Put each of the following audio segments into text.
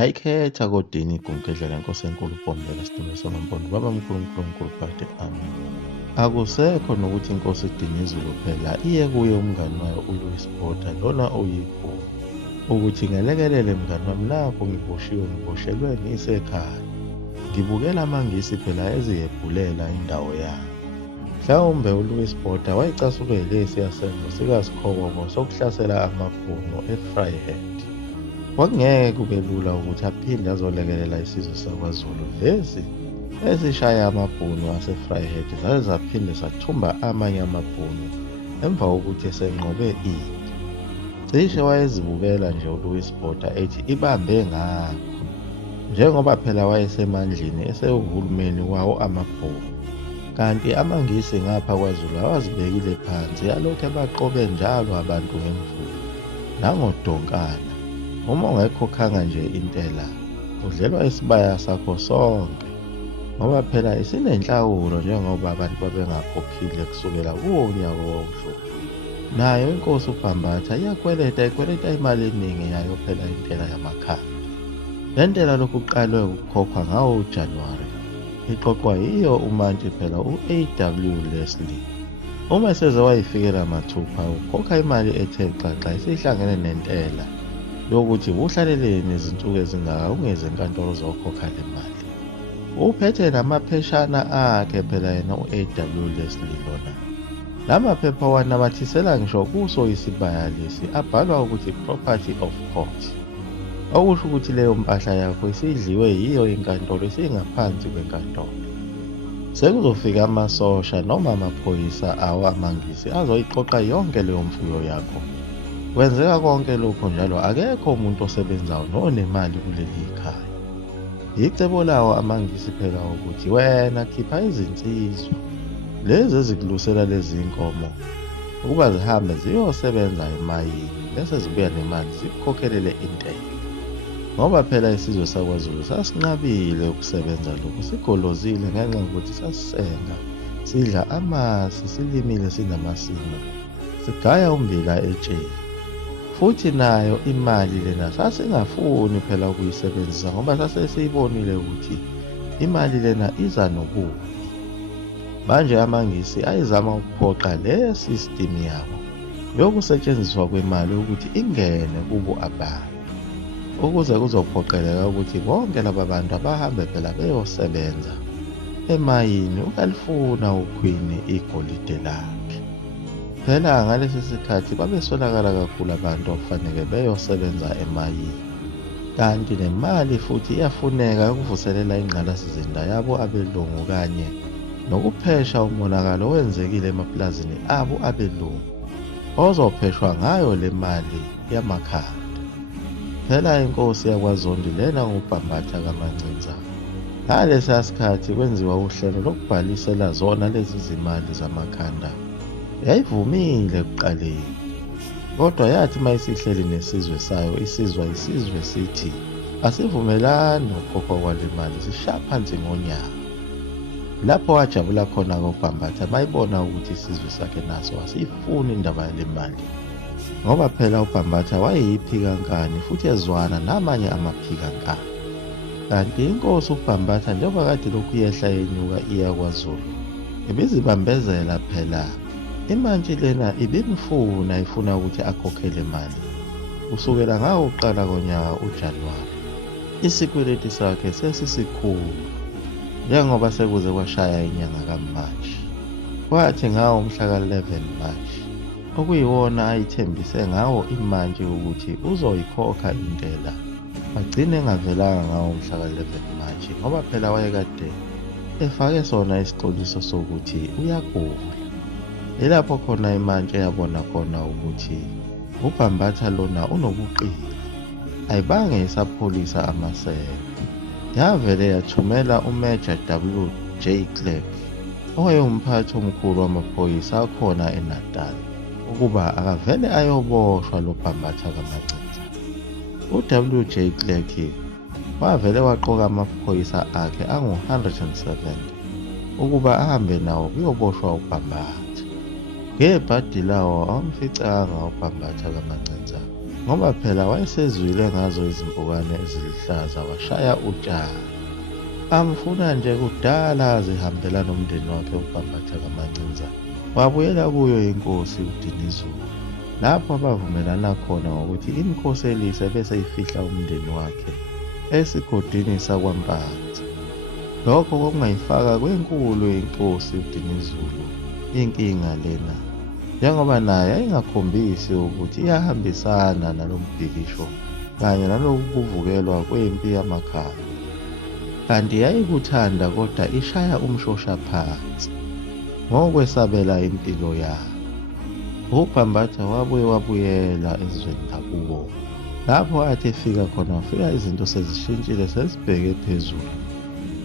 Ngayikhetha kodini igumkedlela Nkosi enkulu uBombela Sidingo Samampondo Baba mkhulu uNkulunkulu Pate Amen. Akusekho nokuthi inkosi idinga izulu phela iye kuye umngani wayo uLouis Botha lona oyibhulu ukuthi ngelekelele mngani wami lapho ngiboshiwe ngiboshelwe ngisekhaya. Ngibukela amangisi phela eziyebhulela indawo yami. Mhlawumbe uLouis Botha wayecasuke yilesi yasenzo sikaSikhobobo sokuhlasela amabhunu eVryheid. Kwakungeke kube lula ukuthi aphinde azolekelela isizwe sakwaZulu lesi esishaya amabhunu aseVryheid zaze zaphinde sathumba amanye amabhunu emva kokuthi esenqobe impi. Cishe wayezibukela nje uLouis Botha ethi ibambe ngakho, njengoba phela wayesemandleni esewuhulumeni wawo amabhunu. Kanti amangisi ngapha kwaZulu awazibekile phansi alokhu ebaqobe njalo abantu ngemvubu nangodonkana. Uma ungayikhokhanga nje intela udlelwa isibaya sakho sonke, ngoba phela isinenhlawulo njengoba abantu babengakhokhile kusukela kuwo unyaka wokudlula. Nayo inkosi uBhambatha ikweleta imali eningi yayo phela intela yamakhanda. Le ntela lokhu kuqalwe ukukhokhwa ngawo uJanuwari iqoqwa yiyo umantshi phela u-A.W. Leslie. Uma eseze wayifikela mathupha ukhokha imali ethe xaxa isihlangene nentela yokuthi uhlaleleni izinsuku ezingaka ungeze enkantolo zokhokha le mali. Uphethe namapheshana akhe phela yena u-A.W. Leslie lona. Lamaphepha wanamathisela ngisho kuso isibaya lesi abhalwa ukuthi property of court. Okusho ukuthi leyo mpahla yakho isidliwe yiyo inkantolo isingaphansi kwenkantolo. Sekuzofika amasosha noma amaphoyisa awo amangisi azoyiqoqa yonke leyo mfuyo yakho. Kwenzeka konke lokho njalo akekho umuntu osebenzayo nonemali kuleli khaya. Icebo lawo amangisi phela ukuthi wena khipha izinsizwa lezi ezikulusela lezi inkomo ukuba zihambe ziyosebenza emayini bese zibuya nemali zikukhokhelele intela. Ngoba phela isizwe sakwaZulu sasinqabile ukusebenza lokhu, sigolozile ngenxa yokuthi sasisenga, sidla amasi, silimile sinamasimu, sigaya ummbila etsheni. Futhi nayo imali lena sasingafuni phela ukuyisebenzisa ngoba sasesiyibonile ukuthi imali lena iza nobubi. Manje amangisi ayizama ukuphoqa le system yabo yokusetshenziswa kwemali ukuthi ingene kubo abantu, ukuze kuzophoqeleka ukuthi bonke laba bantu abahambe phela beyosebenza emayini ukalifuna uQueen igolide lakhe. Phela ngalesi sikhathi babesolakala kakhulu abantu okufanele beyosebenza emayini, kanti nemali futhi iyafuneka ukuvuselela ingqalasizinda yabo abelungu kanye nokuphesha umonakalo owenzekile emaplazini abo abelungu ozopheshwa ngayo le mali yamakhanda. Phela inkosi yakwaZondi lena nguBhambatha kaMancinza. Ngalesi sikhathi kwenziwa uhlelo lokubhalisela zona lezi zimali zamakhanda. Yayivumile ekuqaleni, kodwa yathi mayisihleli nesizwe sayo isizwe sithi asivumelani nokukhokhwa kwale mali sishaya phansi ngonyaka. Lapho wajabula khona uBhambatha mayibona ukuthi isizwe sakhe naso asiyifuni indaba yale mali, ngoba phela uBhambatha wayeyiphikankani futhi ezwana namanye amaphikankani. Kanti inkosi uBhambatha njengoba kade lokhu yehla yenyuka iya kwaZulu ibizibambezela phela. Imantshi lena ibimfuna ifuna ukuthi akhokhele mali kusukela ngawo uqala konyaka uJanuwari. Isikweleti sakhe sesisikhulu njengoba sekuze kwashaya inyanga kaMashi. Kwathi ngawo umhla ka-11 Mashi okuyiwona ayithembise ngawo imantshi ukuthi uzoyikhokha intela, agcine engavelanga ngawo umhla ka-11 Mashi ngoba phela wayekade efake sona isixoliso sokuthi uyagula. Ilapho khona imantshi eyabona khona ukuthi uBhambatha lona unobuqili, ayibange isapholisa amaseko. Yavele yathumela uMajor W.J. Clerk owayengumphathi omkhulu wamaphoyisa akhona eNatal ukuba akavele ayoboshwa lo Bhambatha kaMancinza. U.W.J. Clerk wavele waqoka amaphoyisa akhe angu-170 ukuba ahambe nawo kuyoboshwa uBhambatha. Ngebhadi lawo awamficanga uBhambatha kaMancinza ngoba phela wayesezwile ngazo izimpukane eziluhlaza washaya utshani. Amfuna nje kudala azihambela nomndeni wakhe uBhambatha kaMancinza. Wabuyela kuyo inkosi uDinizulu, lapho abavumelana khona ngokuthi inkosi elise bese ifihla umndeni wakhe esigodini sakwaMpandla. Lokho kwakungayifaka kwenkulu inkosi uDinizulu inkinga lena, njengoba naye yayingakhombisi ukuthi iyahambisana nalo mbhikisho kanye naloku kuvukelwa kwempi yamakhala, kanti yayikuthanda kodwa ishaya umshosha phansi ngokwesabela impilo yakhe. uBhambatha wabuye wabuyela ezweni lakubo, lapho athi efika khona wafika izinto sezishintshile sezibheke phezulu.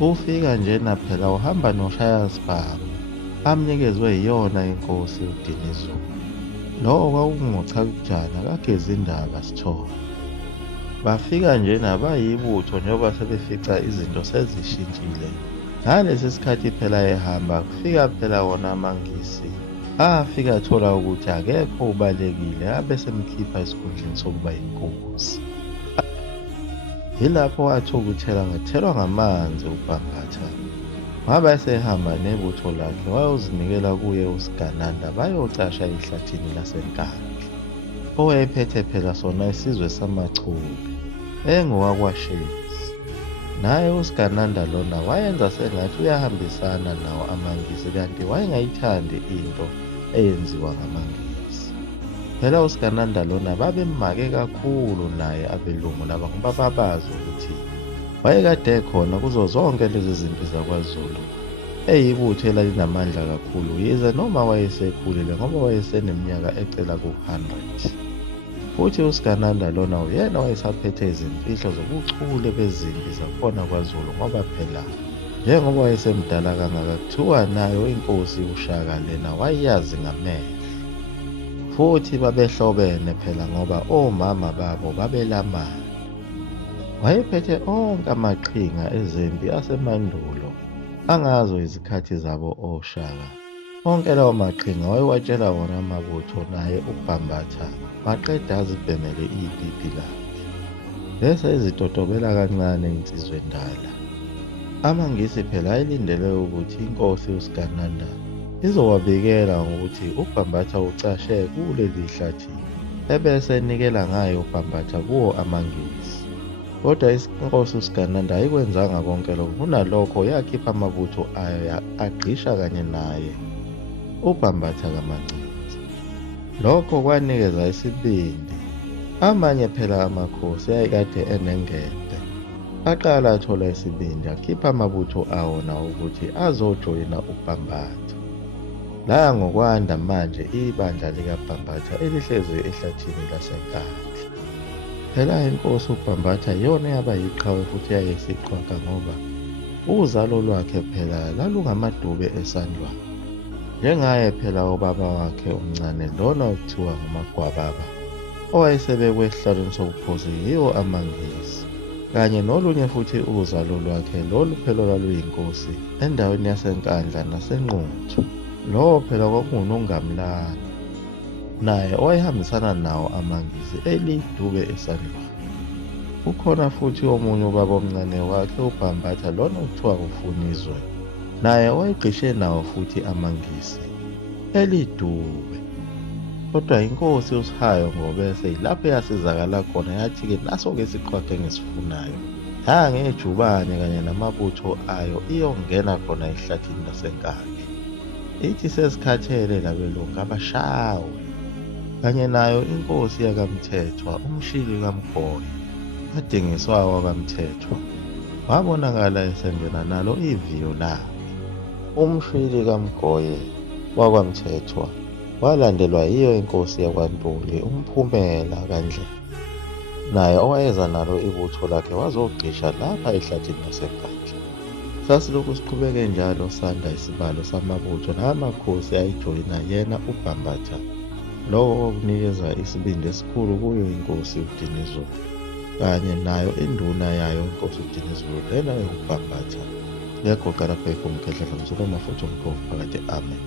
Ufika njena phela uhamba noShayasibhamu amnikezwe yiyona inkosi uDinizulu. Lowo kwakunguChakujana kaGezindaba Sithole. Bafika njena bayibutho njengoba sebefica izinto sezishintshile. Ngalesi sikhathi phela ehamba kufika phela wona amaNgisi, afika athola ukuthi akekho ubalekile abesemkhipha esikhundleni sokuba yinkosi. Yilapho wathukuthela wathelwa ngamanzi uBhambatha. Waba esehamba nebutho lakhe wayozinikela kuye uSigananda bayocasha ehlathini laseNkandla, owayephethe phela sona isizwe samaChulu engowakwaShezi. Naye uSigananda lona wayenza sengathi uyahambisana nawo amaNgisi, kanti wayengayithandi into eyenziwa ngamaNgisi. Phela uSigananda lona babemake kakhulu naye abelungu laba ngoba babazi ukuthi wayekade ekhona kuzo zonke lezi zimpi zakwaZulu, eyibutho elalinamandla kakhulu, yize noma wayesekhulile ngoba wayeseneminyaka ecela ku-100. Futhi uSigananda lona uyena wayesaphethe izimfihlo zobuchule bezimpi zakhona kwaZulu, ngoba phela njengoba wayesemdala kangaka kuthiwa nayo inkosi uShaka lena wayazi ngamehlo. Futhi babehlobene phela ngoba omama babo babelamali. Wayephethe onke amaqhinga ezempi asemandulo angazo izikhathi zabo oShaka. Onke lawo maqhinga wayewatshela wona amabutho, naye uBhambatha waqeda azibhemele ipipi lakhe, bese ezitotobela kancane insizwendala. AmaNgisi phela ayelindele ukuthi inkosi uSigananda izowabikela ngokuthi uBhambatha ucashe kuleli hlathi, ebese enikela ngayo uBhambatha kuwo amaNgisi. Kodwa inkosi uSigananda ayikwenzanga konke lokho. Kunalokho yakhipha amabutho ayo agqisha kanye naye uBhambatha kaMancinza. Lokho kwanikeza isibindi amanye phela amakhosi ayekade enengede, aqala athola isibindi akhipha amabutho awo nawo ukuthi azojoyina uBhambatha. La ngokwanda manje ibandla likaBhambatha elihlezi ehlathini laseNkandla. Phela inkosi uBhambatha yona yaba yiqhawe futhi yayesiqhwaga ngoba uzalo lwakhe phela lalungamadube esandlwana, njengaye phela ubaba wakhe omncane lona okuthiwa nguMagwababa, owayesebekwe esihlalweni sobukhosi yiwo amaNgisi, kanye nolunye futhi uzalo lwakhe lolu phela lwaluyinkosi endaweni yaseNkandla naseNquthu. Lowo phela kwakunguNongamlana, naye owayehambisana nawo amaNgisi elidube esandlwana. Ukhona futhi omunye ubaba omncane wakhe uBhambatha lona okuthiwa uFunizwe, naye owayegqishe nawo futhi amaNgisi elidube. Kodwa inkosi uSihayo ngobese yilapho yasizakala khona, yathi-ke naso-ke isiqhwaga engisifunayo, yangejubane kanye namabutho ayo iyongena khona ehlathini laseNkandla. Ithi sesikhathele labelungu abashawe, kanye nayo inkosi yakaMthethwa umshili kaMgoyo adingiswa wakaMthethwa wabonakala esengena nalo iviyo lakhe. Umshili kaMgoye wakwaMthethwa walandelwa yiyo inkosi yakwaNtuli uMphumela kaNdlela, naye owayeza nalo ibutho lakhe wazogqisha lapha ehlathini laseNkandla. Sasilokhu siqhubeke njalo sanda isibalo samabutho namakhosi ayijoyina yena uBhambatha, lowo okunikeza isibindi esikhulu kuyo inkosi uDinizulu, kanye nayo induna yayo inkosi uDinizulu lena uBhambatha. Liyagoqa lapha ikhumkhehla lomzulo amafutha omqovu phakathi. Amen.